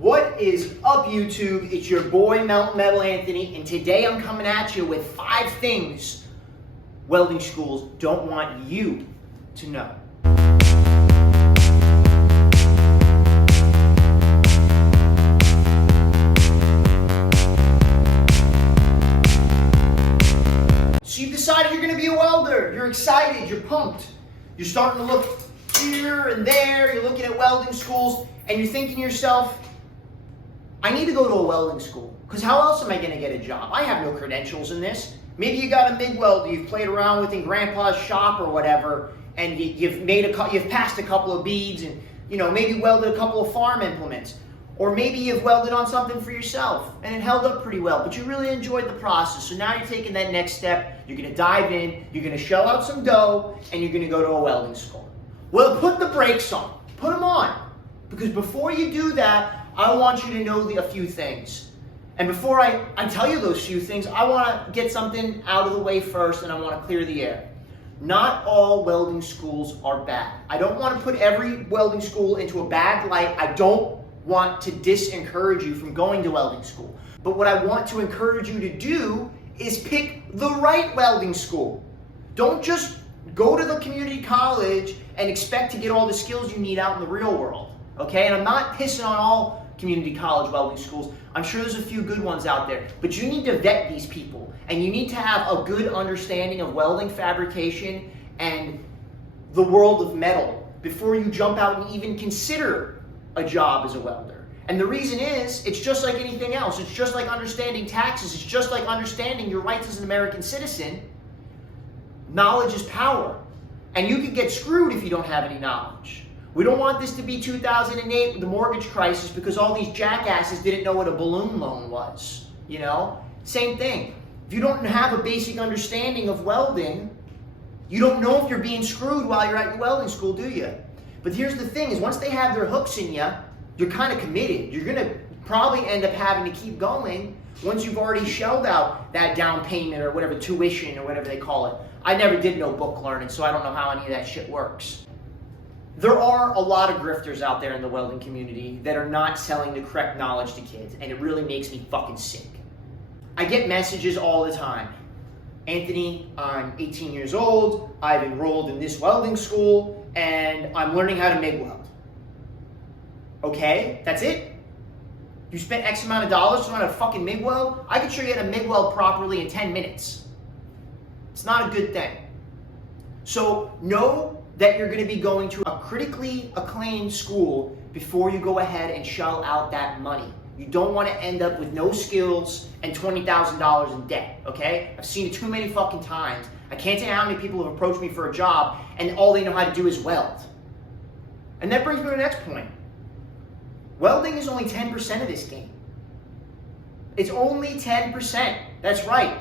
What is up, YouTube? It's your boy Melt Metal Anthony, and today I'm coming at you with 5 things welding schools don't want you to know. So you've decided you're going to be a welder. You're excited. You're pumped. You're starting to look here and there. You're looking at welding schools, and you're thinking to yourself, I need to go to a welding school, because how else am I going to get a job? I have no credentials in this. Maybe you got a MIG welder you've played around with in grandpa's shop or whatever, and you've passed a couple of beads, and maybe welded a couple of farm implements. Or maybe you've welded on something for yourself and it held up pretty well, but you really enjoyed the process. So now you're taking that next step, you're gonna dive in, you're gonna shell out some dough, and you're gonna go to a welding school. Well, put the brakes on, put them on. Because before you do that, I want you to know a few things. And before I tell you those few things, I wanna get something out of the way first, and I wanna clear the air. Not all welding schools are bad. I don't wanna put every welding school into a bad light. I don't want to disencourage you from going to welding school. But what I want to encourage you to do is pick the right welding school. Don't just go to the community college and expect to get all the skills you need out in the real world, okay? And I'm not pissing on all community college welding schools. I'm sure there's a few good ones out there, but you need to vet these people, and you need to have a good understanding of welding, fabrication, and the world of metal before you jump out and even consider a job as a welder. And the reason is, it's just like anything else. It's just like understanding taxes. It's just like understanding your rights as an American citizen. Knowledge is power. And you could get screwed if you don't have any knowledge. We don't want this to be 2008 with the mortgage crisis because all these jackasses didn't know what a balloon loan was. Same thing. If you don't have a basic understanding of welding, you don't know if you're being screwed while you're at your welding school, do you? But here's the thing, is once they have their hooks in you, you're kind of committed. You're going to probably end up having to keep going once you've already shelled out that down payment or whatever, tuition or whatever they call it. I never did no book learning, so I don't know how any of that shit works. There are a lot of grifters out there in the welding community that are not selling the correct knowledge to kids, and it really makes me fucking sick. I get messages all the time. Anthony, I'm 18 years old, I've enrolled in this welding school, and I'm learning how to MIG weld. Okay, that's it? You spent X amount of dollars to learn how to fucking MIG weld? I can show you how to MIG weld properly in 10 minutes. It's not a good thing. So know that you're going to be going to a critically acclaimed school before you go ahead and shell out that money. You don't want to end up with no skills and $20,000 in debt, okay? I've seen it too many fucking times. I can't tell you how many people have approached me for a job and all they know how to do is weld. And that brings me to the next point. Welding is only 10% of this game. It's only 10%. That's right.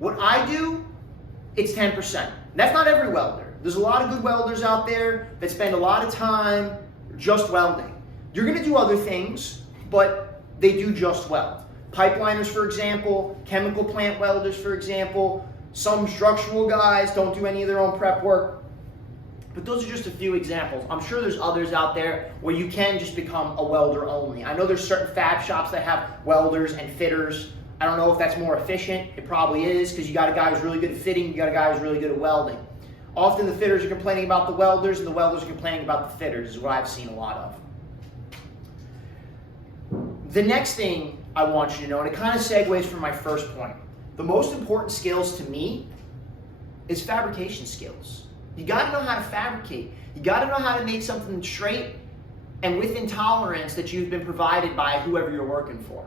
What I do, it's 10%. That's not every welder. There's a lot of good welders out there that spend a lot of time just welding. You're going to do other things, but they do just weld. Pipeliners, for example, chemical plant welders, for example, some structural guys don't do any of their own prep work. But those are just a few examples. I'm sure there's others out there where you can just become a welder only. I know there's certain fab shops that have welders and fitters. I don't know if that's more efficient. It probably is, because you got a guy who's really good at fitting, you got a guy who's really good at welding. Often the fitters are complaining about the welders and the welders are complaining about the fitters, is what I've seen a lot of. The next thing I want you to know, and it kind of segues from my first point, the most important skills to me is fabrication skills. You gotta know how to fabricate. You gotta know how to make something straight and within tolerance that you've been provided by whoever you're working for.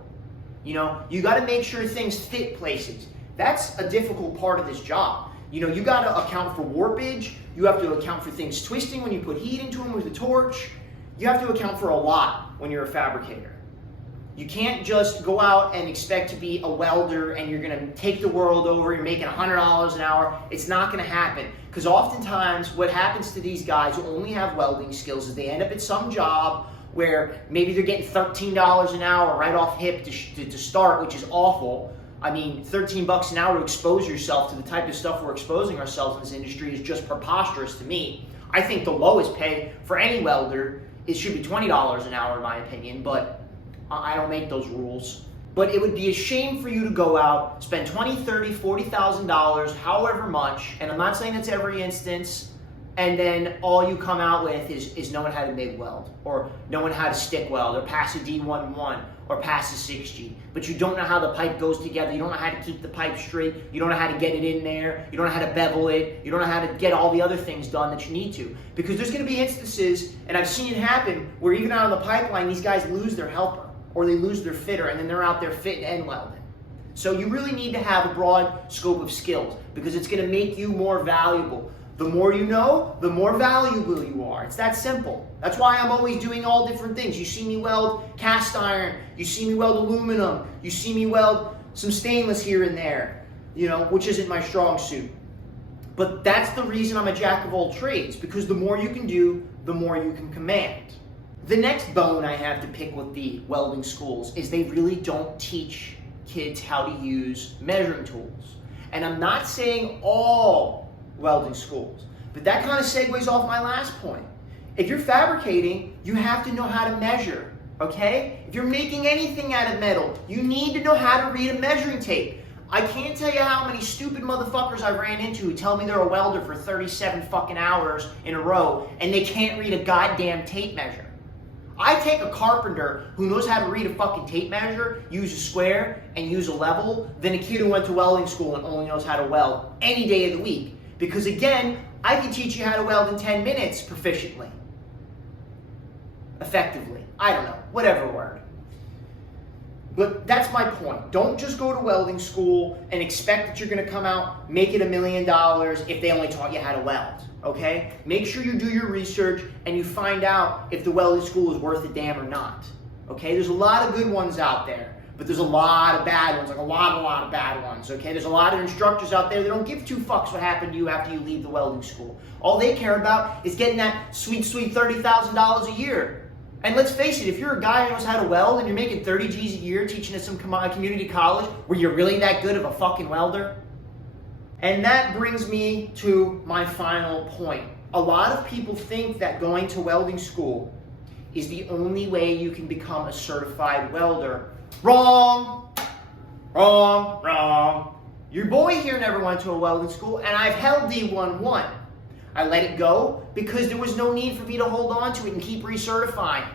You gotta make sure things fit places. That's a difficult part of this job. You gotta account for warpage. You have to account for things twisting when you put heat into them with a torch. You have to account for a lot when you're a fabricator. You can't just go out and expect to be a welder and you're gonna take the world over, you're making $100 an hour. It's not gonna happen. Because oftentimes what happens to these guys who only have welding skills is they end up at some job where maybe they're getting $13 an hour right off hip to start, which is awful. I mean, 13 bucks an hour to expose yourself to the type of stuff we're exposing ourselves in this industry is just preposterous to me. I think the lowest pay for any welder, it should be $20 an hour in my opinion, but I don't make those rules. But it would be a shame for you to go out, spend $20,000, $30,000, $40,000, however much, and I'm not saying it's every instance, and then all you come out with is knowing how to MIG weld, or knowing how to stick weld, or pass a D11, or pass a 6G. But you don't know how the pipe goes together, you don't know how to keep the pipe straight, you don't know how to get it in there, you don't know how to bevel it, you don't know how to get all the other things done that you need to. Because there's going to be instances, and I've seen it happen, where even out on the pipeline, these guys lose their helper, or they lose their fitter, and then they're out there fitting and welding. So you really need to have a broad scope of skills, because it's going to make you more valuable. The more you know, the more valuable you are. It's that simple. That's why I'm always doing all different things. You see me weld cast iron, you see me weld aluminum, you see me weld some stainless here and there, which isn't my strong suit. But that's the reason I'm a jack of all trades, because the more you can do, the more you can command. The next bone I have to pick with the welding schools is they really don't teach kids how to use measuring tools. And I'm not saying all welding schools, but that kind of segues off my last point. If you're fabricating, you have to know how to measure, okay? If you're making anything out of metal, you need to know how to read a measuring tape. I can't tell you how many stupid motherfuckers I ran into who tell me they're a welder for 37 fucking hours in a row and they can't read a goddamn tape measure. I take a carpenter who knows how to read a fucking tape measure, use a square, and use a level, than a kid who went to welding school and only knows how to weld any day of the week. Because again, I can teach you how to weld in 10 minutes proficiently. Effectively. I don't know. Whatever word. But that's my point. Don't just go to welding school and expect that you're going to come out making $1 million if they only taught you how to weld. Okay? Make sure you do your research and you find out if the welding school is worth a damn or not. Okay? There's a lot of good ones out there, but there's a lot of bad ones, like a lot of bad ones. Okay? There's a lot of instructors out there that don't give two fucks what happened to you after you leave the welding school. All they care about is getting that sweet $30,000 a year. And let's face it, if you're a guy who knows how to weld and you're making 30 G's a year teaching at some community college, were you really that good of a fucking welder? And that brings me to my final point. A lot of people think that going to welding school is the only way you can become a certified welder. Wrong! Wrong! Wrong! Your boy here never went to a welding school, and I've held D11. I let it go because there was no need for me to hold on to it and keep recertifying.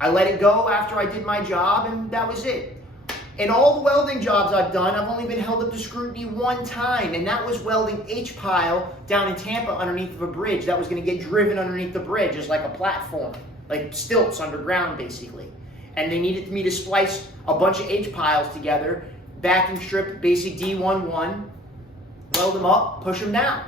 I let it go after I did my job, and that was it. In all the welding jobs I've done, I've only been held up to scrutiny one time, and that was welding H-pile down in Tampa underneath of a bridge that was going to get driven underneath the bridge as like a platform, like stilts underground basically. And they needed me to splice a bunch of H-piles together, backing strip, basic D11, weld them up, push them down.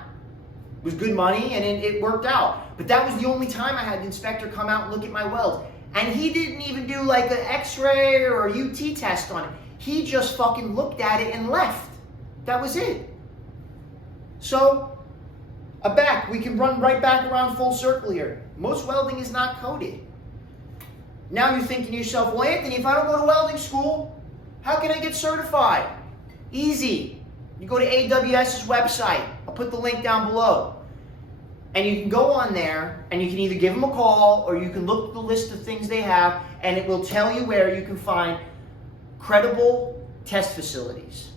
It was good money, and it worked out. But that was the only time I had the inspector come out and look at my welds. And he didn't even do like an x-ray or a UT test on it. He just fucking looked at it and left. That was it. So, we can run right back around full circle here. Most welding is not coded. Now you're thinking to yourself, well, Anthony, if I don't go to welding school, how can I get certified? Easy. You go to AWS's website. I'll put the link down below. And you can go on there and you can either give them a call or you can look at the list of things they have, and it will tell you where you can find credible test facilities.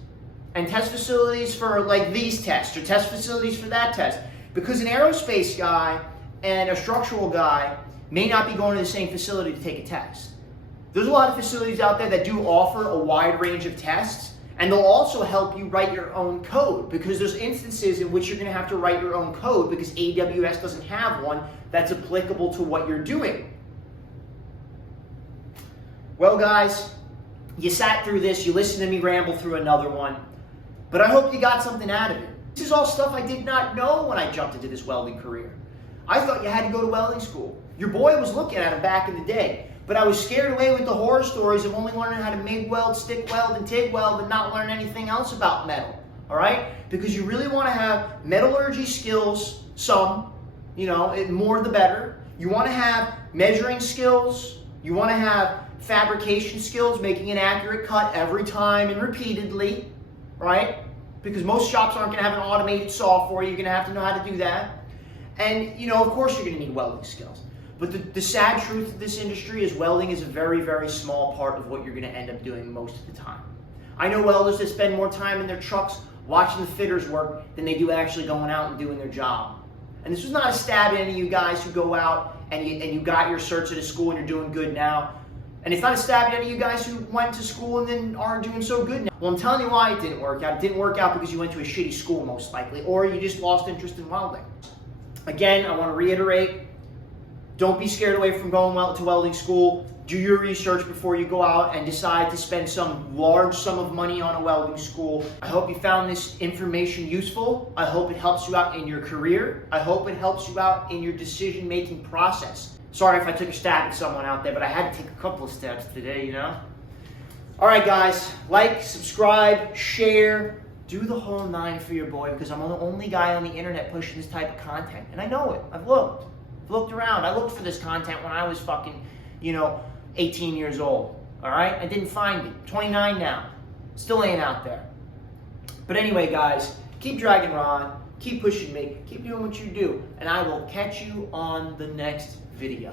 And test facilities for like these tests or test facilities for that test. Because an aerospace guy and a structural guy may not be going to the same facility to take a test. There's a lot of facilities out there that do offer a wide range of tests. And they'll also help you write your own code, because there's instances in which you're going to have to write your own code because AWS doesn't have one that's applicable to what you're doing. Well, guys, you sat through this, you listened to me ramble through another one, but I hope you got something out of it. This is all stuff I did not know when I jumped into this welding career. I thought you had to go to welding school. Your boy was looking at it back in the day. But I was scared away with the horror stories of only learning how to MIG weld, stick weld, and TIG weld and not learn anything else about metal, all right? Because you really want to have metallurgy skills, some, more the better. You want to have measuring skills. You want to have fabrication skills, making an accurate cut every time and repeatedly, right? Because most shops aren't going to have an automated saw for you. You're going to have to know how to do that. And, of course you're going to need welding skills. But the sad truth of this industry is welding is a very, very small part of what you're going to end up doing most of the time. I know welders that spend more time in their trucks watching the fitters work than they do actually going out and doing their job. And this was not a stab at any of you guys who go out and you got your certs at a school and you're doing good now. And it's not a stab at any of you guys who went to school and then aren't doing so good now. Well, I'm telling you why it didn't work out. It didn't work out because you went to a shitty school most likely, or you just lost interest in welding. Again, I want to reiterate, don't be scared away from going to welding school. Do your research before you go out and decide to spend some large sum of money on a welding school. I hope you found this information useful. I hope it helps you out in your career. I hope it helps you out in your decision-making process. Sorry if I took a stab at someone out there, but I had to take a couple of steps today, you know? All right, guys, like, subscribe, share, do the whole 9 for your boy, because I'm the only guy on the internet pushing this type of content. And I know it. I've looked around. I looked for this content when I was fucking, 18 years old. All right? I didn't find it. 29 now. Still ain't out there. But anyway, guys, keep dragging Ron. Keep pushing me. Keep doing what you do. And I will catch you on the next video.